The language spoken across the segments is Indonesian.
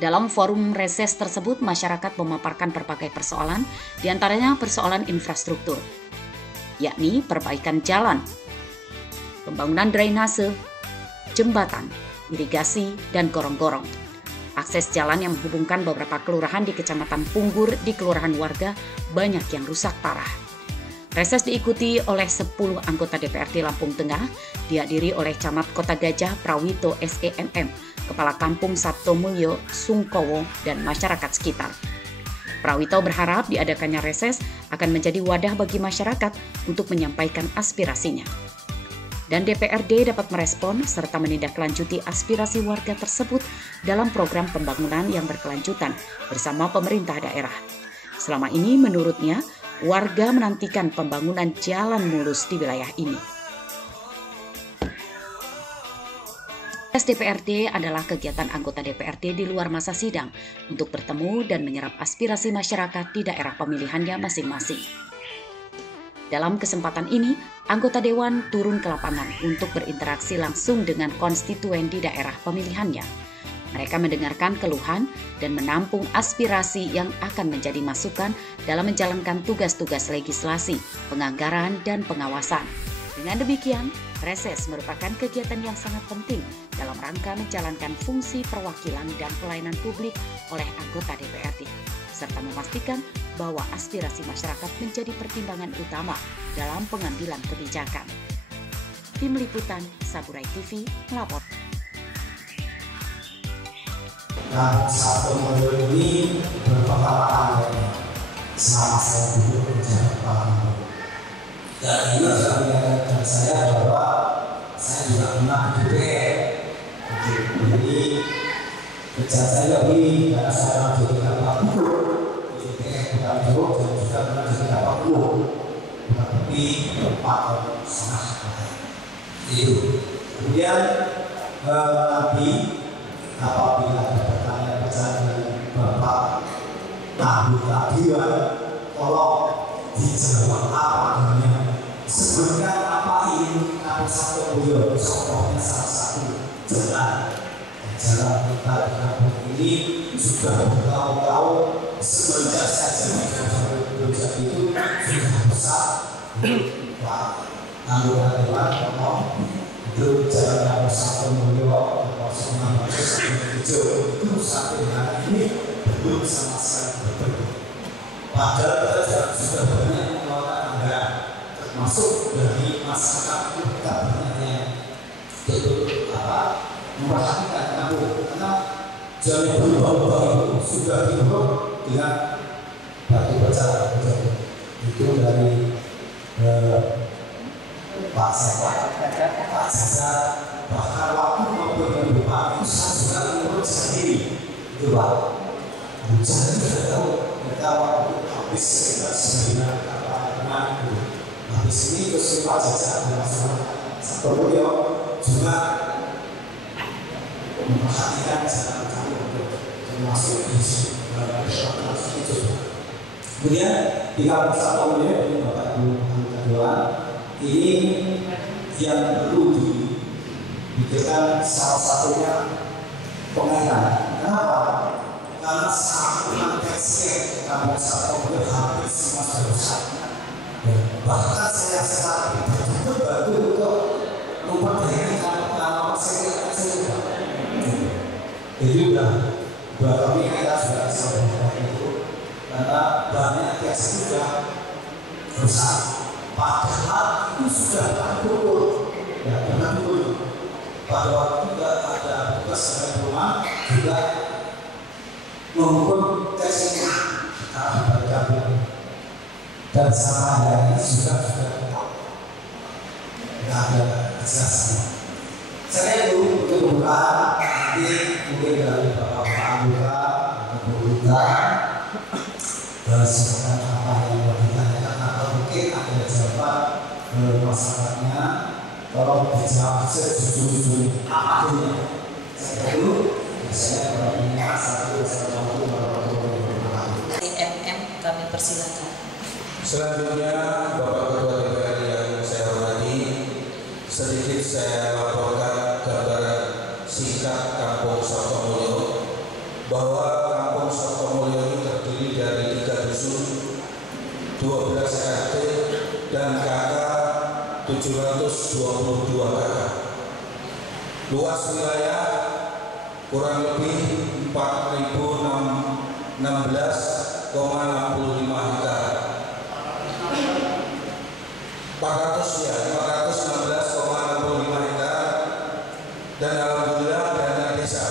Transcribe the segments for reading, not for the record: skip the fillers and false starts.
Dalam forum reses tersebut, masyarakat memaparkan berbagai persoalan, diantaranya persoalan infrastruktur, yakni perbaikan jalan, pembangunan drainase, jembatan, irigasi, dan gorong-gorong. Akses jalan yang menghubungkan beberapa kelurahan di Kecamatan Punggur di Kelurahan Warga banyak yang rusak parah. Reses diikuti oleh 10 anggota DPRD Lampung Tengah, dihadiri oleh Camat Kota Gajah Prawito SEMM, Kepala Kampung Sabtomulyo Sungkowo, dan masyarakat sekitar. Prawito berharap diadakannya reses akan menjadi wadah bagi masyarakat untuk menyampaikan aspirasinya. Dan DPRD dapat merespon serta menindaklanjuti aspirasi warga tersebut dalam program pembangunan yang berkelanjutan bersama pemerintah daerah. Selama ini menurutnya, warga menantikan pembangunan jalan mulus di wilayah ini. Reses DPRD adalah kegiatan anggota DPRD di luar masa sidang untuk bertemu dan menyerap aspirasi masyarakat di daerah pemilihannya masing-masing. Dalam kesempatan ini, anggota Dewan turun ke lapangan untuk berinteraksi langsung dengan konstituen di daerah pemilihannya. Mereka mendengarkan keluhan dan menampung aspirasi yang akan menjadi masukan dalam menjalankan tugas-tugas legislasi, penganggaran, dan pengawasan. Dengan demikian, reses merupakan kegiatan yang sangat penting dalam rangka menjalankan fungsi perwakilan dan pelayanan publik oleh anggota DPRD, serta memastikan bahwa aspirasi masyarakat menjadi pertimbangan utama dalam pengambilan kebijakan. Tim Liputan Saburai TV melapor. Nah, Sabtomulyo ini berpengalaman selama saya duduk menjadi Pak. Dan ini juga mengingatkan saya bahwa saya juga pernah di DPR. Jadi kerja saya ini karena saya pernah jadi Bapak Guru di DPR bukan jauh dan juga pernah jadi Bapak Guru bukan lebih 4,5 itu. Kemudian nanti apabila ada pertanyaan dari Bapak anggota Dewan, tolong dijawab apa adanya. Sebenarnya apa ini Kampung Sabtomulyo? Contohnya salah satu jalan kita di kampung ini sudah bertahun-tahun semenjak saya jadi proyek itu sudah besar. Pak anggota Dewan tolong itu jalan Kampung Sabtomulyo itu sampai hari ini belum sama sekali berbeda. Padahal kita sudah banyak mengelola anggaran, termasuk dari masyarakat kita banyak yang memperhatikan kampung, karena jalan berubah-ubah itu sudah dibuat dengan batu baca itu dari Pak Sepak, Pak Jasa, bahkan waktu membuat Pak itu saya juga menurut sendiri itu Pak. Saya sudah tahu kita waktu habis sekitar 9 itu. Habis ini terus Pak Jasa dan Sabtomulyo juga memperhatikan jalan kami untuk termasuk di itu. Kemudian di Kampung Sabtomulyo ini Bapak Ibu anggota Dewan ini yang perlu dipikirkan salah satunya pengairan. Kenapa? Karena saluran tekstil Kampung Sabtomulyo hampir semua sudah rusak. Bahkan saya sekarang betul-betul untuk memperbaiki tanaman saya itu sudah beberapa kali kita sudah bisa itu karena banyak tekstil sudah rusak. Padahal itu sudah terkumpul, pada waktu tidak ada tugas dari rumah juga mengukur tekstilnya dan sama hari sudah tidak ada kejelasan. Saya itu berdoa nanti mungkin dari Bapak Anggota atau pemerintah sesuatu apa yang ditanyakan atau mungkin ada jawaban masyarakatnya, tolong dijawab sejujur-jujurnya apa adanya. Saya dulu saya berdoa satu kami persilakan. Selanjutnya Bapak Ketua DPR yang saya hormati, sedikit saya laporkan gambaran singkat Kampung Sabtomulyo bahwa Kampung Sabtomulyo ini terdiri dari 3 dusun, 12 RT dan KK 722 KK. Luas wilayah kurang lebih 4.016,65 hektar. 416,65 hektar. Dan alhamdulillah dana desa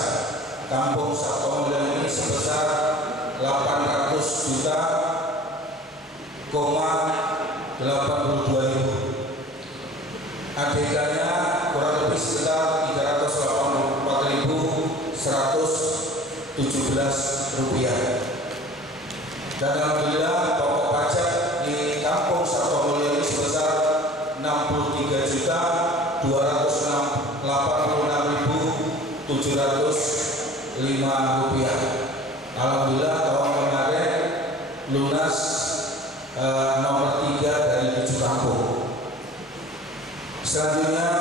Kampung Sabtomulyo ini sebesar 800 juta 82.000. ADK-nya kurang lebih sekitar 384.117 rupiah. Dan alhamdulillah pokok pajak di Kampung Sabtomulyo ini sebesar 63.286.705 rupiah. Alhamdulillah tahun kemarin lunas nomor 3 dari 7 kampung. Selanjutnya,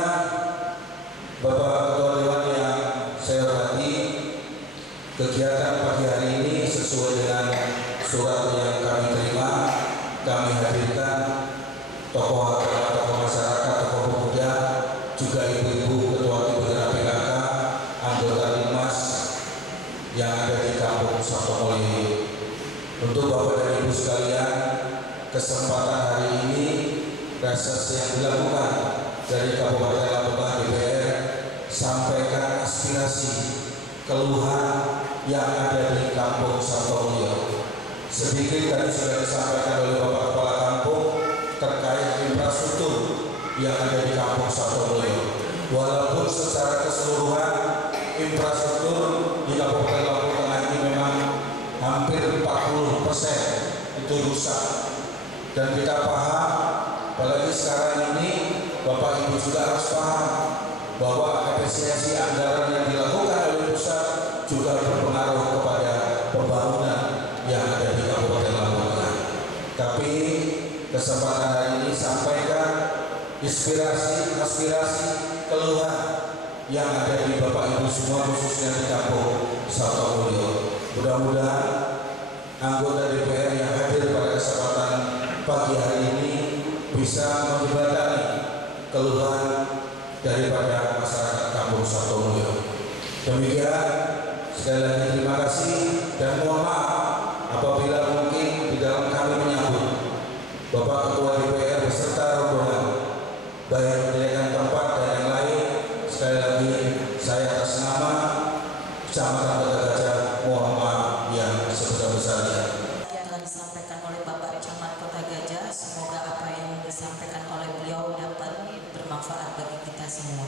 Bapak Ketua Dewan yang saya hormati, kegiatan pagi hari ini sesuai dengan surat yang kami terima, kami hadirkan tokoh agama, tokoh masyarakat, tokoh pemuda, juga ibu-ibu ketua tim bergerak PKK, anggota Dimas yang ada di Kampung Sabtomulyo. Untuk Bapak dan Ibu sekalian, kesempatan hari ini reses yang dilakukan dari Kabupaten Lampung DPR sampaikan aspirasi keluhan yang ada di Kampung Sabtomulyo. Sedikit tadi sudah disampaikan oleh Bapak Kepala Kampung terkait infrastruktur yang ada di Kampung Sabtomulyo. Walaupun secara keseluruhan infrastruktur di Kabupaten Lampung Tengah ini memang hampir 40% itu rusak, dan kita paham, apalagi sekarang ini Bapak Ibu juga harus paham bahwa efisiensi anggaran yang dilakukan oleh pusat juga berpengaruh kepada pembangunan yang ada di Kabupaten Lampung Tengah. Tapi kesempatan hari ini sampaikan aspirasi keluhan yang ada di Bapak Ibu semua, khususnya di Kampung Sabtomulyo. Mudah-mudahan anggota DPR yang hadir pada kesempatan pagi hari ini bisa menjembatani keluhan daripada masyarakat Kampung Sabtomulyo. Demikian, sekali lagi terima kasih dan mohon maaf apabila mungkin di dalam kami menyambut Bapak Ketua DPR beserta rombongan, baik menyediakan tempat dan yang lain. Sekali lagi saya atas nama Kecamatan Kota Gajah mohon maaf yang sebesar-besarnya. Yang telah disampaikan oleh Bapak Camat Kota Gajah, semoga apa yang disampaikan oleh beliau dapat bermanfaat bagi kita semua.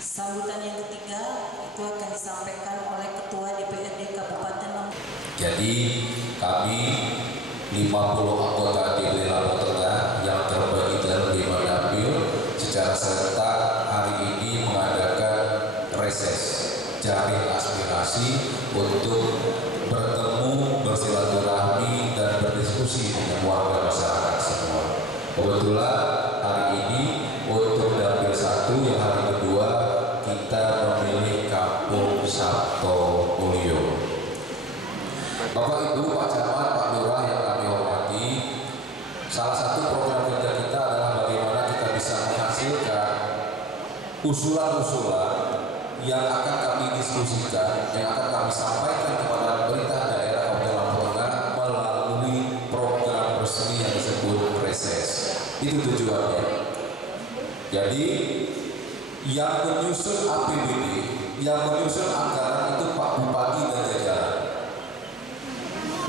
Sambutan yang ketiga itu akan disampaikan oleh Ketua DPRD Kabupaten Lampung. Jadi kami 50 anggota DPRD Lampung Tengah yang terbagi dalam 5 dapil secara serentak hari ini mengadakan reses jaring aspirasi untuk bertemu, bersilaturahmi dan berdiskusi dengan warga masyarakat semua. Kebetulan hari ini untuk dapil 1 yang hari kedua kita memilih Kampung Sabtomulyo. Bapak Ibu, Pak Camat, Pak Lurah yang kami hormati, salah satu program kerja kita adalah bagaimana kita bisa menghasilkan usulan-usulan yang akan kami diskusikan, yang akan kami sampaikan kepada pemerintah daerah Kabupaten Lampung Tengah melalui program resmi yang disebut reses. Itu tujuannya. Jadi yang menyusun APBD, yang menyusun anggaran itu Pak Bupati dan jajaran.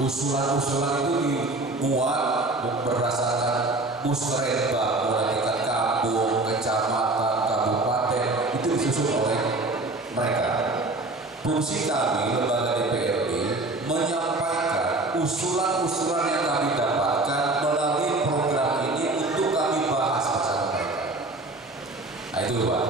Usulan-usulan itu dibuat berdasarkan musrenbang mulai tingkat kampung, kecamatan, kabupaten, itu disusun oleh mereka. Fungsi kami lembaga DPRD menyampaikan usulan-usulan yang kami dapatkan melalui program ini untuk kami bahas bersama mereka. Nah itu Pak.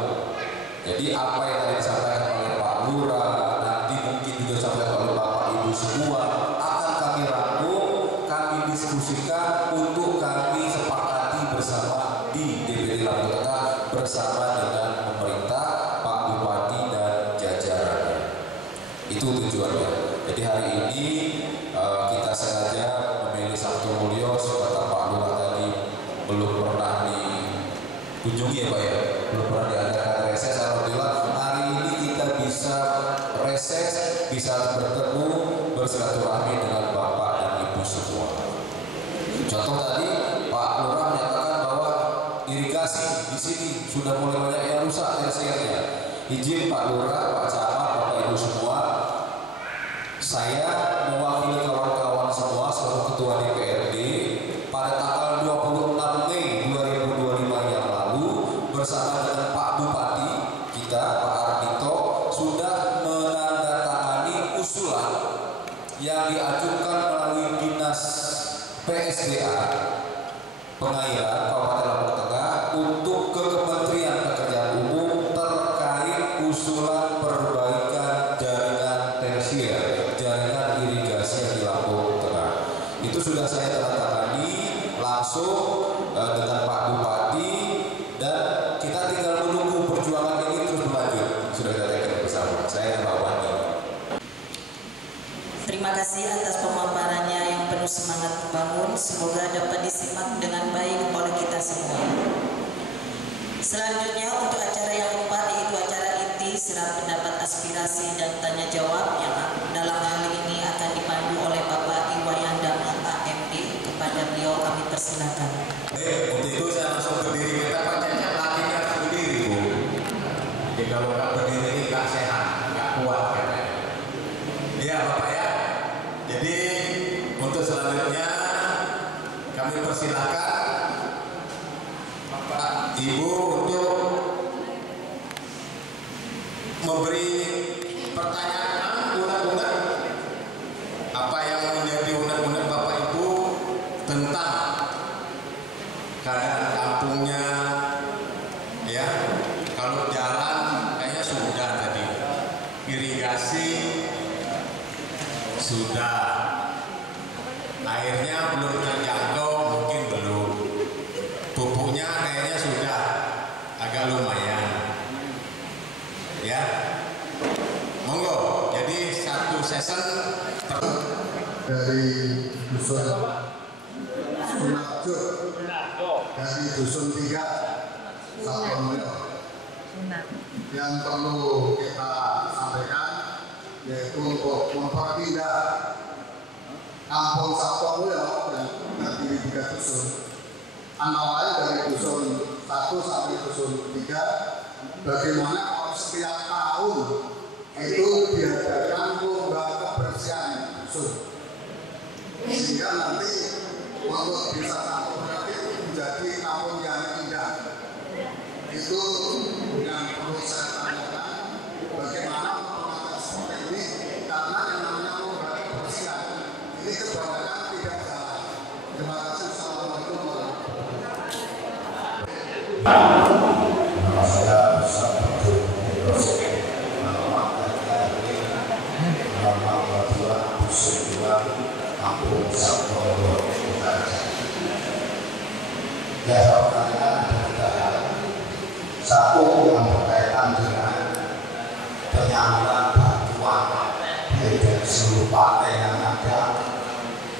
Jadi apa yang tadi disampaikan oleh Pak Lurah, nanti mungkin juga disampaikan oleh Bapak Ibu semua, akan kami rangkum, kami diskusikan untuk kami sepakati bersama di DPRD Lampung Tengah bersama dengan pemerintah, Pak Bupati dan jajarannya. belum pernah dikunjungi ya Pak ya, belum pernah diadakan reses. Alhamdulillah hari ini kita bisa reses, bisa bertemu, bersilaturahmi dengan Bapak dan Ibu semua. Contoh tadi Pak Lurah menyatakan bahwa irigasi di sini sudah mulai banyak yang rusak tersiarnya. Izin Pak Lurah, Pak Camat, Bapak Ibu semua, saya mewakili kawan-kawan semua selaku Ketua DPRD pada tanggal 26 Mei 2025 yang lalu bersama dengan Pak Bupati kita, Pak Ardito, sudah menandatangani usulan yang diajukan melalui Dinas PSDA Pengairan Kabupaten Lombok Tengah untuk ke Kementerian Pekerjaan Umum terkait usulan perbaikan jaringan tersier, jaringan irigasi yang di Lombok Tengah. Itu sudah saya tanda tangani langsung dengan Pak Bupati dan kita tinggal menunggu perjuangan ini terus berlanjut. Sudah kita tekan bersama. Saya Pak Wandi. Terima kasih atas pemaparannya yang penuh semangat membangun. Semoga dapat disimak dengan baik oleh kita semua. Selanjutnya untuk acara yang keempat yaitu acara inti serah pendapat aspirasi dan tanya jawab yang dalam hal ini akan dipandu oleh Bapak Iwayan Dama AMD. Kepada beliau kami persilakan. Untuk itu saya langsung berdiri. Kita pacarnya lakinya harus berdiri Bu. Jadi kalau nggak berdiri nggak sehat, nggak kuat katanya. Iya Bapak ya. Jadi untuk selanjutnya kami persilakan Bapak Ibu untuk memberi pertanyaan unek-unek apa yang menjadi unek-unek Bapak Ibu tentang keadaan kampungnya ya. Kalau jalan kayaknya sudah tadi, irigasi sudah, airnya belum terjangkau mungkin belum, pupuknya kayaknya sudah agak lumayan ya. Monggo, jadi satu season dari dusun Sunarjo, dari dusun 3 Sabtomulyo. Yang perlu kita sampaikan yaitu untuk memperpindah kampung Sabtomulyo yang terdiri 3 dusun, antara lain dari dusun 1 sampai dusun 3, bagaimana kalau setiap tahun itu diadakan lomba kebersihan dusun, sehingga nanti untuk desa Sabtomulyo menjadi kampung yang indah. Itu yang perlu saya tanyakan, bagaimana melakukan seperti ini, karena yang namanya lomba kebersihan ini kebanyakan tidak jalan. Terima kasih. Assalamualaikum warahmatullahi wabarakatuh. Nama saya Kampung Sabtomulyo. Ya, pertanyaan ada 3 hal. Satu yang berkaitan dengan penyaluran bantuan dari seluruh partai yang ada.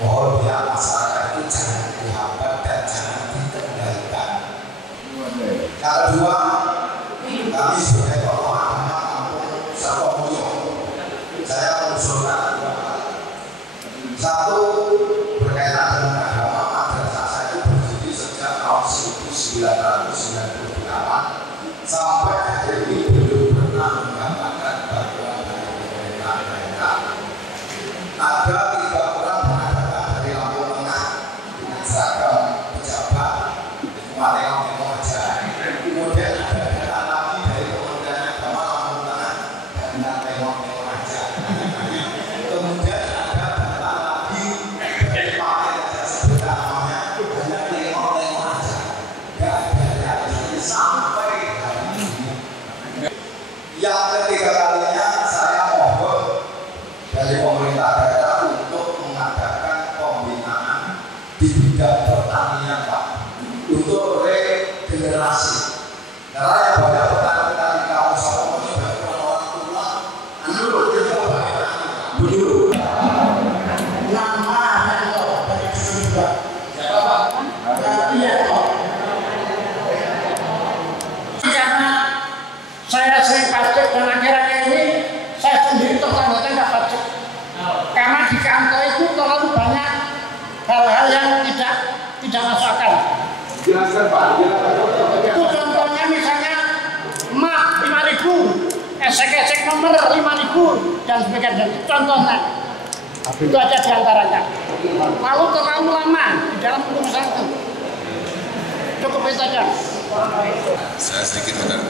Mohon ya masyarakat itu jangan dihambat dan jangan dikendalikan. Yang kedua, kami sebagai tokoh agama Kampung Sabtomulyo, saya mengusulkan 1, berkaitan dengan agama. Madrasah saya itu berdiri sejak tahun 1998 sampai hari ini belum pernah mendapatkan bantuan dari pemerintah daerah. Ada 3 orang penadakan dari Lampung Tengah dengan seragam pejabat itu mateng-mateng aja. Kemudian ada data lagi dari Kementerian Agama Lampung Tengah dan mateng-mateng aja. Kemudian ada data lagi dari partai yang saya sebut namanya hanya mateng-mateng aja. Gak ada reaksi sampai hari ini. Yang ketiga kalinya saya mohon dari pemerintah daerah untuk mengadakan pembinaan di bidang pertanian Pak, untuk regenerasi. Karena yang banyak petani-petani kampung Sabtomulyo bagi orang tua, dulu kita pakai dulu. Nama ada dari juga. Siapa Pak? Iya Pak. esek-esek nomor 5.000 dan sebagainya. Contohnya itu aja diantaranya. Lalu terlalu lama di dalam pengurusan itu. Cukup itu saja. Saya sedikit akan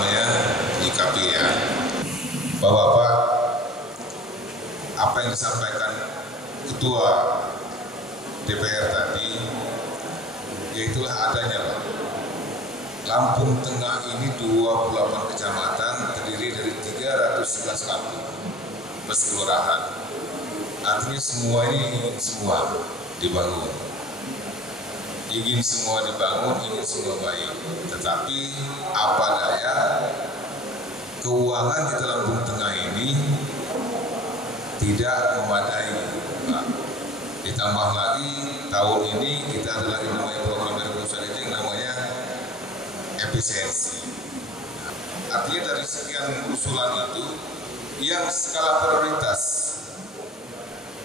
menyikapi ya, Bapak-bapak, apa yang disampaikan Ketua DPR tadi, yaitulah adanya Pak. Lampung Tengah ini 28 kecamatan terdiri dari 311 kampung plus kelurahan. Artinya semua ini ingin semua dibangun. Ingin semua dibangun, ingin semua baik. Tetapi apa daya, keuangan di Lampung Tengah ini tidak memadai. Nah, ditambah lagi tahun ini kita ada lagi namanya program dari pusat itu yang namanya efisiensi. Artinya dari sekian usulan itu yang skala prioritas,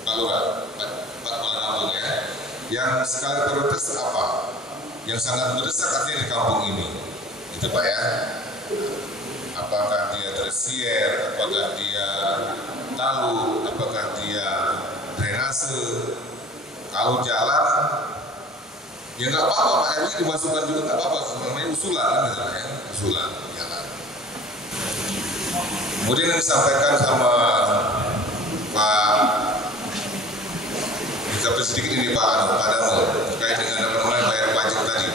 Pak Lurah, Pak Kepala Kampung ya, yang skala prioritas apa? Yang sangat mendesak artinya di kampung ini, itu Pak ya. Apakah dia tersier, apakah dia talud, apakah dia drainase, kalau jalan, ya nggak apa-apa, Pak RW dimasukkan juga nggak apa-apa, namanya usulan kan ya, usulan jalan. Kemudian yang disampaikan sama Pak, dikatakan sedikit ini Pak Adamu terkait dengan bayar pajak tadi.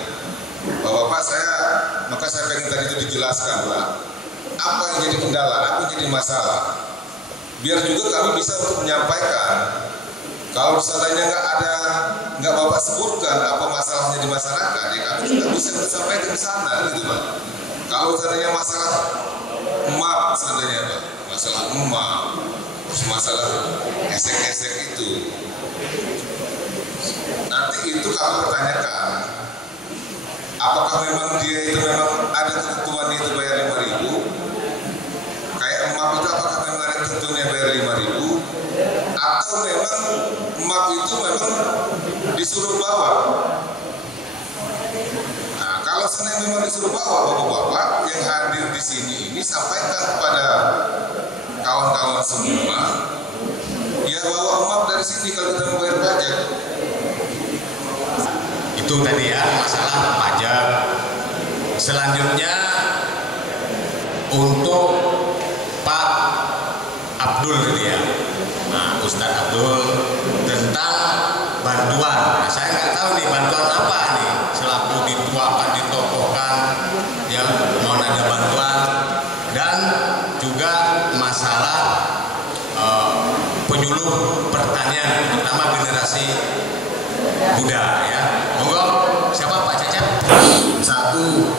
Bapak-bapak maka saya pengen tadi itu dijelaskan Pak, apa yang jadi kendala, apa yang jadi masalah, biar juga kami bisa untuk menyampaikan. Kalau seandainya nggak Bapak sebutkan apa masalahnya di masyarakat, ya kami juga bisa menyampaikan ke sana, gitu Pak. Kalau seandainya masalah emak, seandainya Pak, masalah emak, terus masalah esek-esek itu, nanti itu kami pertanyakan, apakah memang dia itu memang ada ketentuan itu bayar 5.000? Kayak emak itu apakah memang ada ketentuannya bayar 5.000? Atau memang emak itu memang disuruh bawa? Nah, kalau seandainya memang disuruh bawa, bapak-bapak yang hadir di sini ini sampaikan kepada kawan-kawan semua, ya bawa emak dari sini kalau kita mau bayar pajak. Itu tadi ya masalah pajak. Selanjutnya untuk Pak Abdul tadi ya, nah, Ustadz Abdul tentang bantuan. Nah, saya nggak tahu nih bantuan apa nih selaku dituakan ditokohkan yang mau ada bantuan, dan juga masalah penyuluh pertanian terutama generasi muda ya. Monggo, siapa Pak Caca? Satu,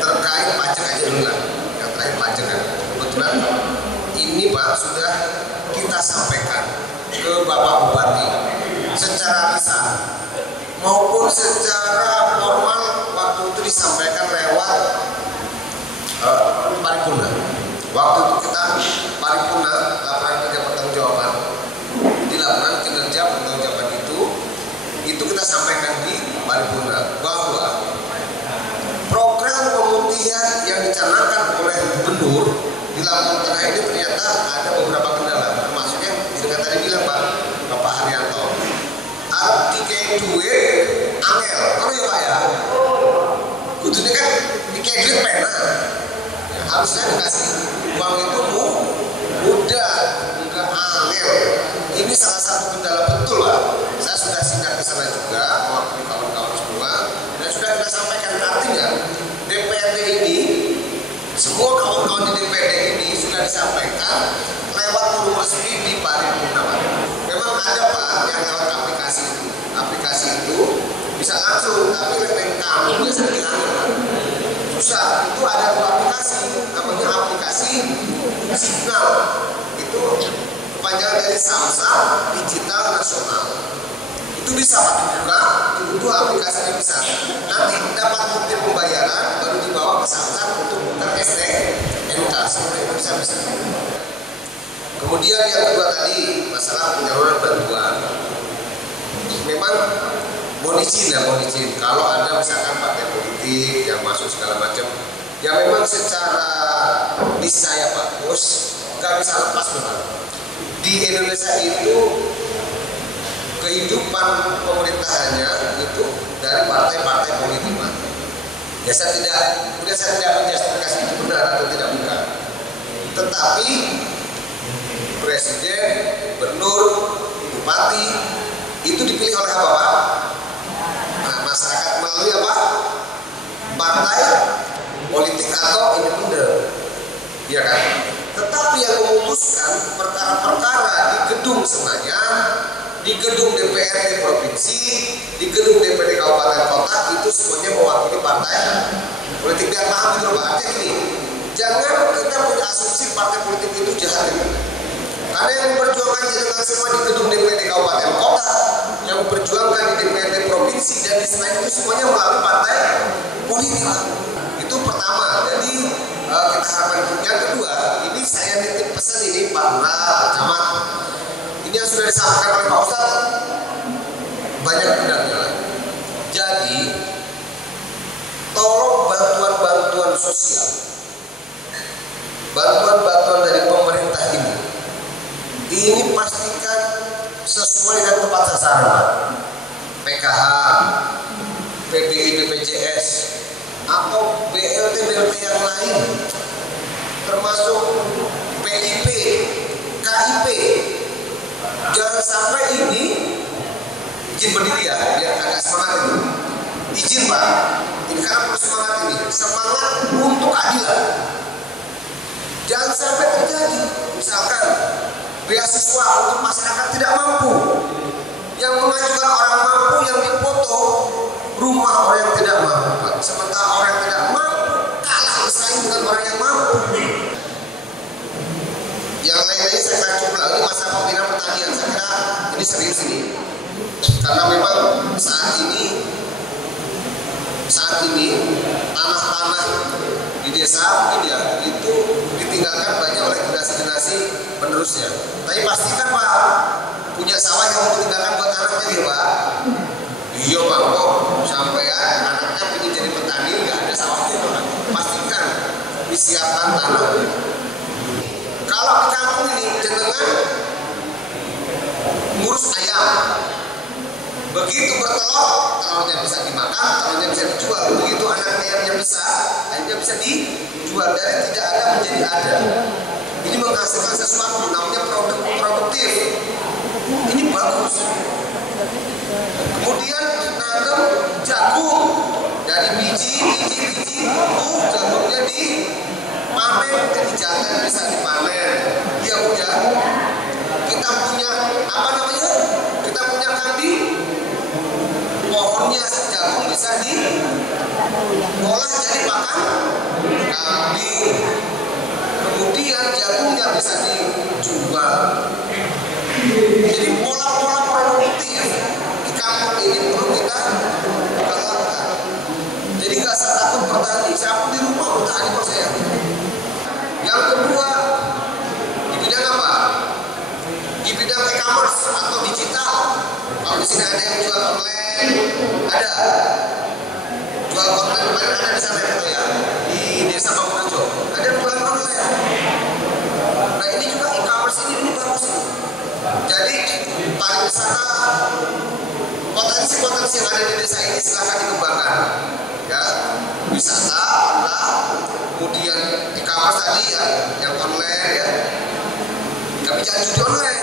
terkait pajak aja dulu lah. Yang terkait pajak kan, kebetulan ini Pak sudah kita sampaikan ke Bapak Bupati secara lisan maupun secara formal. Waktu itu disampaikan lewat paripurna. Waktu itu kita paripurna laporan kinerja pertanggungjawaban. Di laporan kinerja pertanggungjawaban itu kita sampaikan di paripurna bahwa program pemutihan yang dicanangkan oleh gubernur di Lampung Tengah ini ternyata ada beberapa kendala, termasuknya dengan tadi bilang Bapak Haryanto, dikai duit angel, kalau ya Pak ya, kudunya kan dikai duit pena, ya, harusnya dikasih uang itu mudah, enggak angel. Ini salah satu kendala betul Pak. Saya sudah sidak ke sana juga, mewakili kawan-kawan semua, dan sudah kita sampaikan. Artinya DPRD ini, semua kawan-kawan di DPRD ini sudah disampaikan lewat forum resmi di paripurna. Memang ada Pak yang lewat aplikasi itu. Aplikasi itu bisa langsung, tapi lebih kami biasa diangkat. Susah. Itu ada dua aplikasi, namanya aplikasi Signal. Itu kepanjangan dari Samsat Digital Nasional. Itu bisa Pak dibuka, dua aplikasinya bisa. Nanti dapat bukti pembayaran baru dibawa ke Samsat untuk buka STNK. Seperti itu bisa. Kemudian yang kedua tadi masalah penyaluran bantuan. Memang mohon izin. Kalau ada misalkan partai politik yang masuk segala macam, ya memang secara niscaya bagus, nggak bisa lepas memang. Di Indonesia itu kehidupan pemerintahannya itu dari partai-partai politik. Ya saya tidak menjustifikasi itu benar atau tidak bukan. Tetapi presiden, gubernur, bupati itu dipilih oleh apa Pak? Nah, masyarakat melalui apa? Partai politik atau independen, ya kan? Tetapi yang memutuskan perkara-perkara di gedung Senayan, di gedung DPRD provinsi, di gedung DPRD kabupaten kota itu semuanya mewakili partai politik. Dan paham itu Pak, artinya gini, jangan kita punya asumsi partai politik itu jahat gitu. Karena yang memperjuangkan jenderal semua di gedung DPRD kabupaten kota, yang memperjuangkan di DPRD provinsi dan di Senayan itu semuanya melalui partai politik. Itu pertama. Jadi kita harapkan itu. Yang kedua, ini saya nitip pesan ini Pak Lurah, Pak Camat. Ini yang sudah disampaikan oleh Pak Ustadz, banyak bidangnya. Jadi tolong bantuan-bantuan sosial, bantuan-bantuan dari pemerintah ini pastikan sesuai dengan tepat sasaran. PKH, PBI, BPJS, atau BLT yang lain, termasuk PIP, KIP. Jangan sampai ini, izin berdiri ya, biar agak semangat ini. Izin Pak, ini karena perlu semangat ini, semangat untuk keadilan. Jangan sampai terjadi, misalkan beasiswa untuk masyarakat tidak mampu, yang mengajukan orang mampu, yang dipoto rumah orang yang tidak mampu. Sementara orang yang tidak mampu kalah bersaing dengan orang yang mampu. Yang lain-lain saya akan coba ini masa pembinaan pertanian. Saya kira ini serius ini, karena memang saat ini tanah-tanah di desa mungkin ya itu ditinggalkan banyak oleh generasi-generasi penerusnya. Tapi pastikan Pak punya sawah yang mau ditinggalkan buat anaknya ya Pak. Iya Pak, kok sampean anaknya ingin jadi petani nggak ada sawahnya Pak. Pastikan disiapkan tanah. Kalau di kampung ini jenengan ngurus ayam, begitu bertelur, telurnya bisa dimakan, telurnya bisa dijual. Begitu anak-anaknya besar, akhirnya bisa dijual. Dari tidak ada menjadi ada. Ini menghasilkan sesuatu namanya produktif. Ini bagus. Kemudian nanam jagung dari biji, jagungnya dipanen, jadi jangan bisa dipanen. Dia punya, kita punya apa namanya? Kita punya kambing, pohonnya jagung bisa diolah jadi pakan kambing. Kemudian jagungnya bisa dijual. Jadi pola-pola produktif di kampung ini perlu kita lakukan. Jadi nggak usah takut bertani. Saya pun di rumah bertani kok saya. Yang kedua, di bidang apa? Di bidang e-commerce atau digital. Kalau di sini ada yang jual online, ada. Jual online kemarin ada di sana itu ya, di desa Bangurjo. Ada jual online. Nah ini juga e-commerce ini bagus. Jadi pariwisata, potensi-potensi yang ada di desa ini silakan dikembangkan. Ya, wisata, kemudian e-commerce tadi ya, yang online ya. Tapi jangan judi online.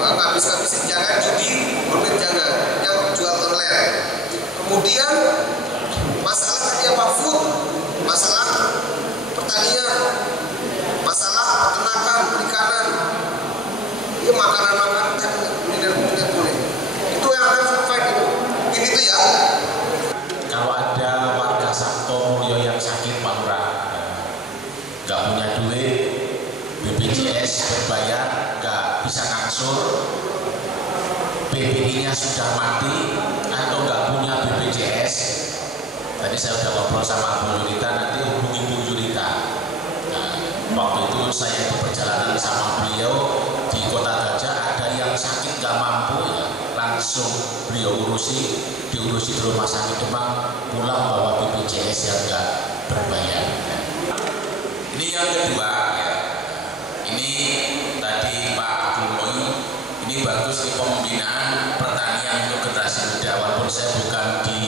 Nggak bisa jangan judi online, jangan. Yang jual online. Kemudian masalah tadi apa, food, masalah pertanian, masalah peternakan, perikanan, ya makanan-makanan tadi kuliner boleh. Itu yang akan survive itu. Mungkin itu ya. Kalau ada warga Sabto Mulyo yang sakit Pak Lurah, nggak punya duit, BPJS berbayar, nggak bisa ngangsur, PBI-nya sudah mati atau nggak punya BPJS. Tadi saya sudah ngobrol sama Bu Yulita, nanti hubungi Bu Yulita. Nah, waktu itu saya itu perjalanan sama beliau di Kota Gajah, ada yang sakit nggak mampu ya, langsung beliau diurusi di rumah sakit Demang, pulang bawa BPJS yang nggak berbayar. Ini yang kedua ya. Ini tadi Pak Abdul ini bagus di pembinaan pertanian untuk generasi muda. Walaupun saya bukan di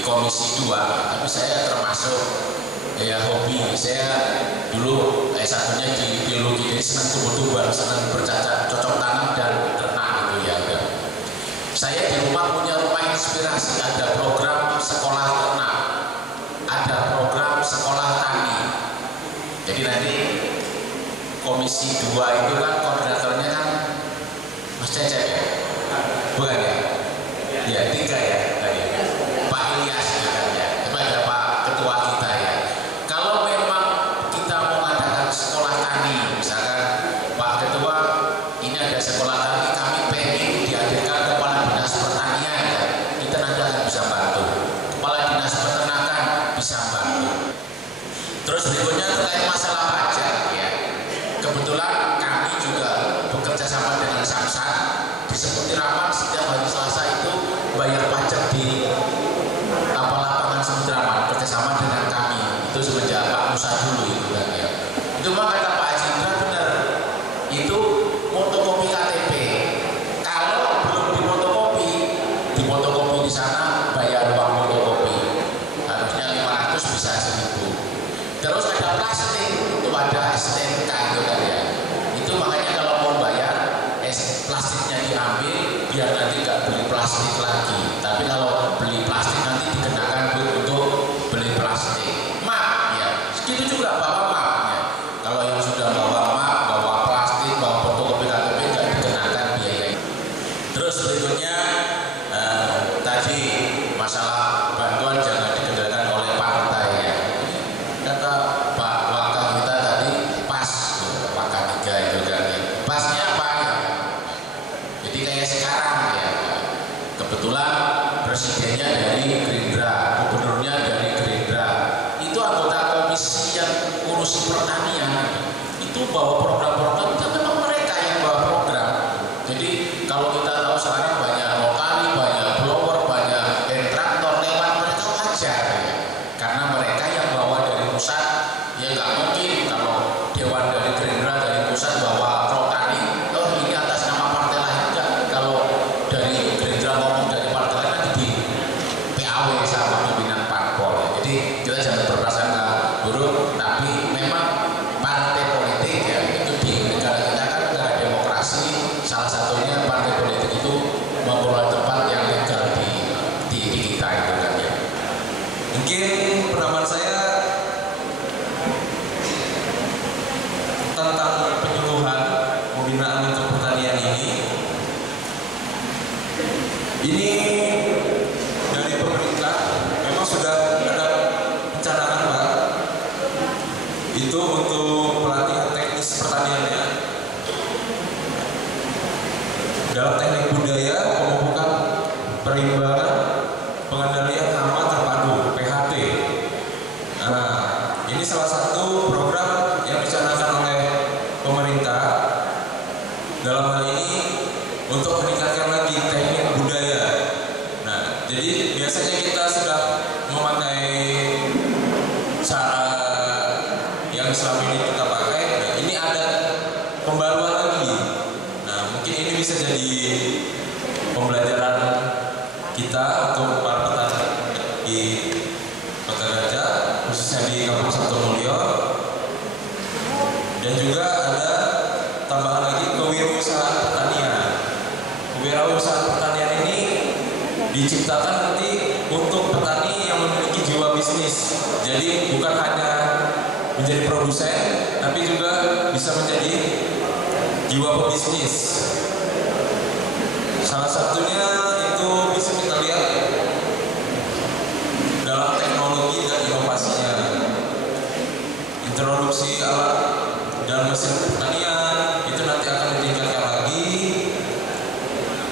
Komisi 2, tapi saya termasuk ya hobi. Saya dulu S1-nya di biologi, jadi senang tumbuh-tumbuhan, senang bercocok tanam dan ternak gitu ya. Saya di rumah punya rumah inspirasi, ada program sekolah ternak, ada program sekolah tani. Jadi nanti Komisi 2 itu kan koordinatornya kan Mas Cecep ya? Bukan ya? Ya, 3 ya? Pak Ilyas ya. Coba ada Pak Ketua kita ya. Kalau memang kita mau mengadakan sekolah tani, misalkan Pak Ketua, ini ada sekolah tani, kami pengen dihadirkan Kepala Dinas Pertanian ya. Kita nanti akan bisa bantu. Kepala Dinas Peternakan bisa bantu. Terus berikutnya terkait masalah pajak ya. Kebetulan kami juga bekerja sama dengan Samsat di Semutiraman. Setiap hari Selasa itu bayar pajak di lapangan Semutiraman, kerjasama dengan kami. Itu semenjak Pak Musa dulu itu kan ya. Itu mah kata Pak Haji Indra benar. Itu fotokopi KTP. Kalau belum difotokopi di sana bayar uang fotokopi. Harusnya 500 bisa 1.000. Terus ada plastik, itu ada STNK itu kan ya. Itu makanya kalau mau bayar plastiknya diambil biar nanti nggak beli plastik lagi. Tapi kalau beli plastik nanti dikenakan untuk beli plastik. Map ya, segitu juga bawa map ya. Kalau yang sudah bawa map, bawa plastik, bawa fotokopi KTP nggak dikenakan biaya. Terus berikutnya tadi masalah bantuan jangan dikendalikan oleh partai ya. Kata Pak Waka kita tadi pas, Waka 3 itu kan ya. Pasnya apa ya? Jadi kayak sekarang ya, kebetulan presidennya dari Gerindra, gubernurnya dari Gerindra, itu anggota komisi yang urusi pertanian itu bawa program-program, itu memang mereka yang bawa program. Jadi kalau kita tahu sekarang banyak lokali, banyak blower, banyak traktor lewat, mereka wajar ya. Karena mereka yang bawa dari pusat, ya nggak mungkin kalau Dewan dari Gerindra dari pusat bawa pro tani, oh ini atas nama partai lain enggak. Kalau dari Gerindra ngomong dari partai lain nanti di PAW sama pimpinan parpol. Jadi kita jangan berprasangka buruk, tapi memang partai politik ya itu di negara kita kan negara demokrasi, salah satunya partai politik itu memperoleh tempat yang legal di kita itu kan ya. Mungkin pendapat saya tentang penyuluhan pembinaan untuk pertanian ini dari pemerintah memang sudah ada perencanaan Pak, itu untuk pelatihan teknis pertaniannya dalam teknik budaya, pemupukan, perimbangan, pengendalian hama terpadu (PHT). Nah, ini salah satu program yang dicanangkan oleh pemerintah dalam hal ini untuk meningkatkan lagi teknik budaya. Nah, jadi biasanya kita sudah memakai cara yang selama ini kita pakai. Nah, ini ada pembaruan lagi. Nah, mungkin ini bisa jadi pembelajaran kita untuk para petani di Kota Gajah, khususnya di Kampung Sabtomulyo. Dan juga ada tambahan lagi kewirausahaan pertanian. Kewirausahaan pertanian ini diciptakan nanti untuk petani yang memiliki jiwa bisnis. Jadi bukan hanya menjadi produsen, tapi juga bisa menjadi jiwa pebisnis. Salah satunya itu bisa kita lihat dalam teknologi dan inovasinya. Introduksi alat dan mesin pertanian itu nanti akan ditingkatkan lagi.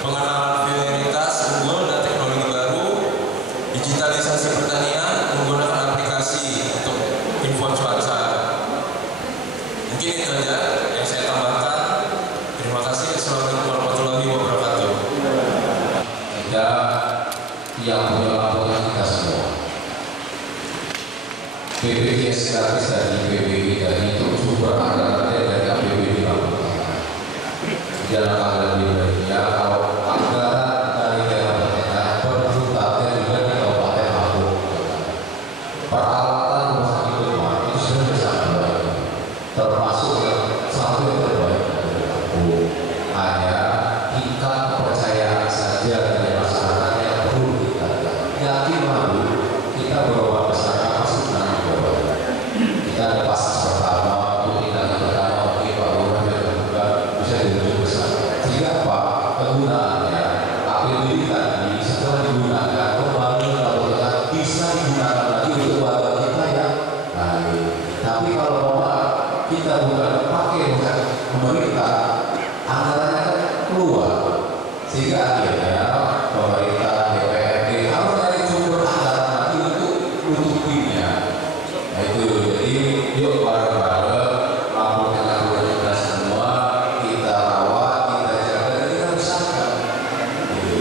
Pengenalan prioritas unggul dan teknologi baru, digitalisasi pertanian menggunakan aplikasi untuk info cuaca. Mungkin itu saja yang saya tambahkan. Terima kasih. Assalamualaikum warahmatullahi wabarakatuh. Kita yang punya laporan kita semua. BPJS gratis dari BPBD dari dengan fase pertama untuk tindakan pertama mungkin Pak Lurah dan juga bisa dirujuk bersama. Sehingga apa? Kegunaannya APBD tadi setelah digunakan kembali laporan bisa digunakan lagi untuk warga kita yang lain. Tapi kalau kita bukan pakai bukan pemerintah, anggarannya kan keluar, sehingga akhirnya pemerintah DPRD harus dari sumber anggaran lagi untuk menutupinya. Nah itu jadi yuk bareng-bareng laporkan kita semua, kita rawat, kita jaga, dan kita usahakan.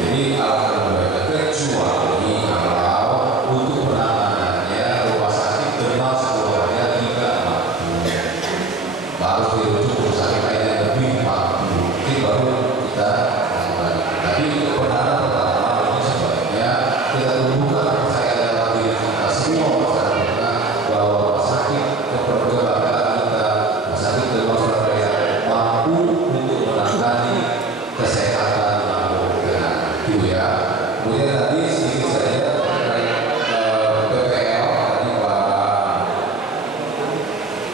Jadi alhamdulillah kecuali kalau untuk penanganannya rumah sakit kenal sekolahnya tidak mampu, harus dirujuk rumah sakit lain yang lebih mampu, mungkin baru kita lakukan. Tapi untuk penanganan pertama ini sebaiknya kita tumbuhkan kepercayaan dalam diri kita semua masyarakat bahwa rumah sakit keperluan kita, rumah sakit rumah Surabaya mampu untuk menangani kesehatan manusia. Itu ya. Kemudian tadi sedikit saja PPL tadi Pak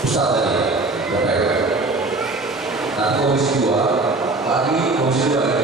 Ustadz tadi PPL. Nah Komisi 2 pagi Komisi 2